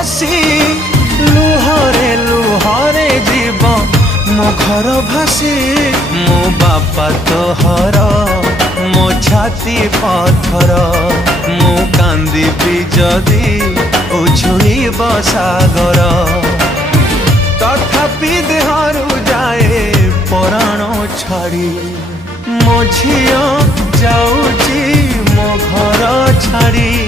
भासी लुहरे लुहरे जीव मो घर भासी मो बापा तोहर मो छाती पत्थर मु कांदी जदि उछुड़ सागर तथापि देहरु जाए पराण छाड़ी मो झियो जाऊची मो घर छाड़ी।